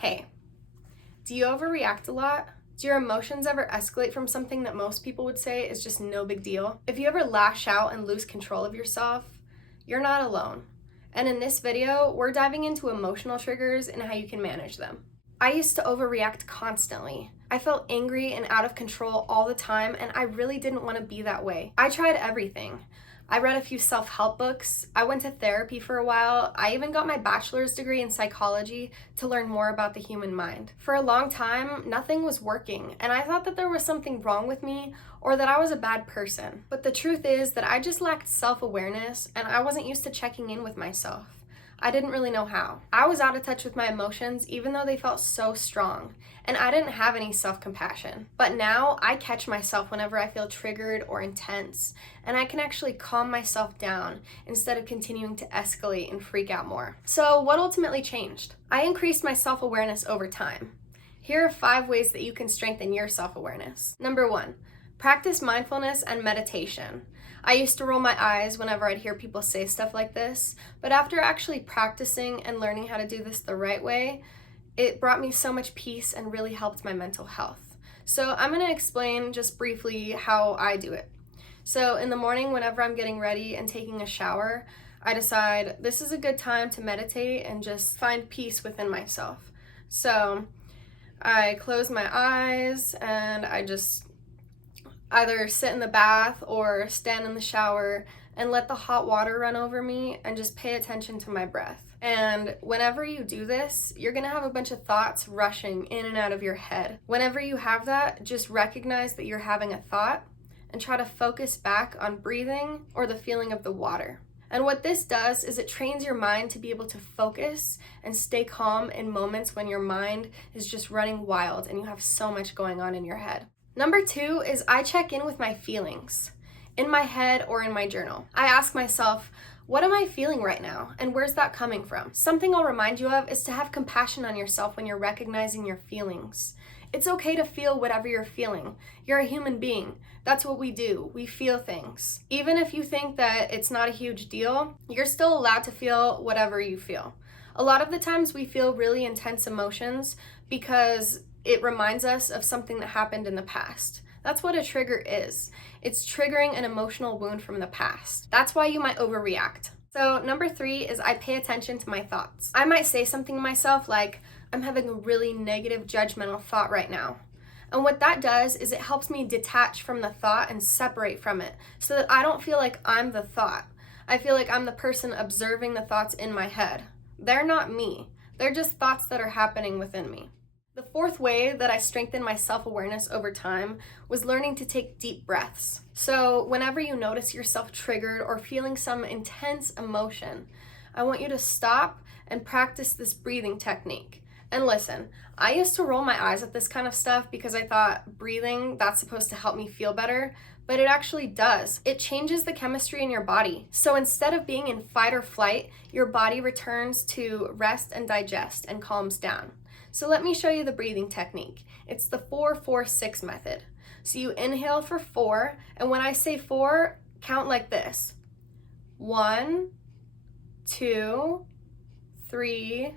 Hey, do you overreact a lot? Do your emotions ever escalate from something that most people would say is just no big deal? If you ever lash out and lose control of yourself, you're not alone. And in this video, we're diving into emotional triggers and how you can manage them. I used to overreact constantly. I felt angry and out of control all the time, and I really didn't want to be that way. I tried everything. I read a few self-help books, I went to therapy for a while, I even got my bachelor's degree in psychology to learn more about the human mind. For a long time, nothing was working, and I thought that there was something wrong with me or that I was a bad person. But the truth is that I just lacked self-awareness and I wasn't used to checking in with myself. I didn't really know how. I was out of touch with my emotions even though they felt so strong, and I didn't have any self-compassion. But now I catch myself whenever I feel triggered or intense, and I can actually calm myself down instead of continuing to escalate and freak out more. So what ultimately changed? I increased my self-awareness over time. Here are 5 ways that you can strengthen your self-awareness. Number 1, practice mindfulness and meditation. I used to roll my eyes whenever I'd hear people say stuff like this, but after actually practicing and learning how to do this the right way, it brought me so much peace and really helped my mental health. So I'm going to explain just briefly how I do it. So in the morning, whenever I'm getting ready and taking a shower, I decide this is a good time to meditate and just find peace within myself. So I close my eyes and I just either sit in the bath or stand in the shower and let the hot water run over me and just pay attention to my breath. And whenever you do this, you're gonna have a bunch of thoughts rushing in and out of your head. Whenever you have that, just recognize that you're having a thought and try to focus back on breathing or the feeling of the water. And what this does is it trains your mind to be able to focus and stay calm in moments when your mind is just running wild and you have so much going on in your head. Number 2 is I check in with my feelings, in my head or in my journal. I ask myself, what am I feeling right now, and where's that coming from? Something I'll remind you of is to have compassion on yourself when you're recognizing your feelings. It's okay to feel whatever you're feeling. You're a human being. That's what we do. We feel things. Even if you think that it's not a huge deal, you're still allowed to feel whatever you feel. A lot of the times we feel really intense emotions because it reminds us of something that happened in the past. That's what a trigger is. It's triggering an emotional wound from the past. That's why you might overreact. So number 3 is I pay attention to my thoughts. I might say something to myself like, I'm having a really negative judgmental thought right now. And what that does is it helps me detach from the thought and separate from it so that I don't feel like I'm the thought. I feel like I'm the person observing the thoughts in my head. They're not me. They're just thoughts that are happening within me. The 4th way that I strengthened my self-awareness over time was learning to take deep breaths. So whenever you notice yourself triggered or feeling some intense emotion, I want you to stop and practice this breathing technique. And listen, I used to roll my eyes at this kind of stuff because I thought breathing, that's supposed to help me feel better, but it actually does. It changes the chemistry in your body. So instead of being in fight or flight, your body returns to rest and digest and calms down. So let me show you the breathing technique. It's the 4-4-6 method. So you inhale for 4, and when I say 4, count like this. 1, 2, 3,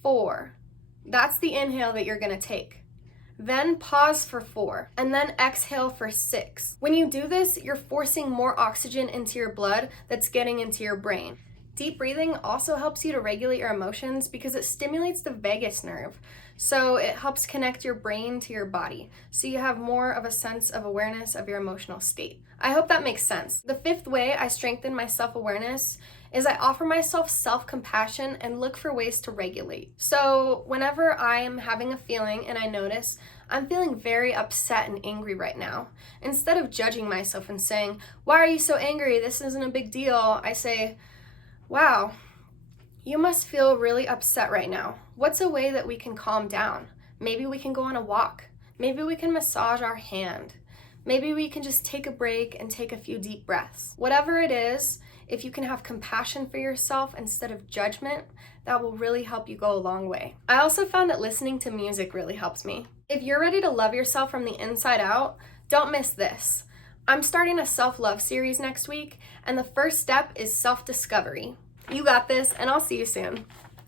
4. That's the inhale that you're gonna take. Then pause for 4, and then exhale for 6. When you do this, you're forcing more oxygen into your blood that's getting into your brain. Deep breathing also helps you to regulate your emotions because it stimulates the vagus nerve. So it helps connect your brain to your body, so you have more of a sense of awareness of your emotional state. I hope that makes sense. The 5th way I strengthen my self-awareness is I offer myself self-compassion and look for ways to regulate. So whenever I am having a feeling and I notice I'm feeling very upset and angry right now, instead of judging myself and saying, why are you so angry? This isn't a big deal. I say, wow, you must feel really upset right now. What's a way that we can calm down? Maybe we can go on a walk. Maybe we can massage our hand. Maybe we can just take a break and take a few deep breaths. Whatever it is, if you can have compassion for yourself instead of judgment, that will really help you go a long way. I also found that listening to music really helps me. If you're ready to love yourself from the inside out, don't miss this. I'm starting a self-love series next week, and the first step is self-discovery. You got this, and I'll see you soon.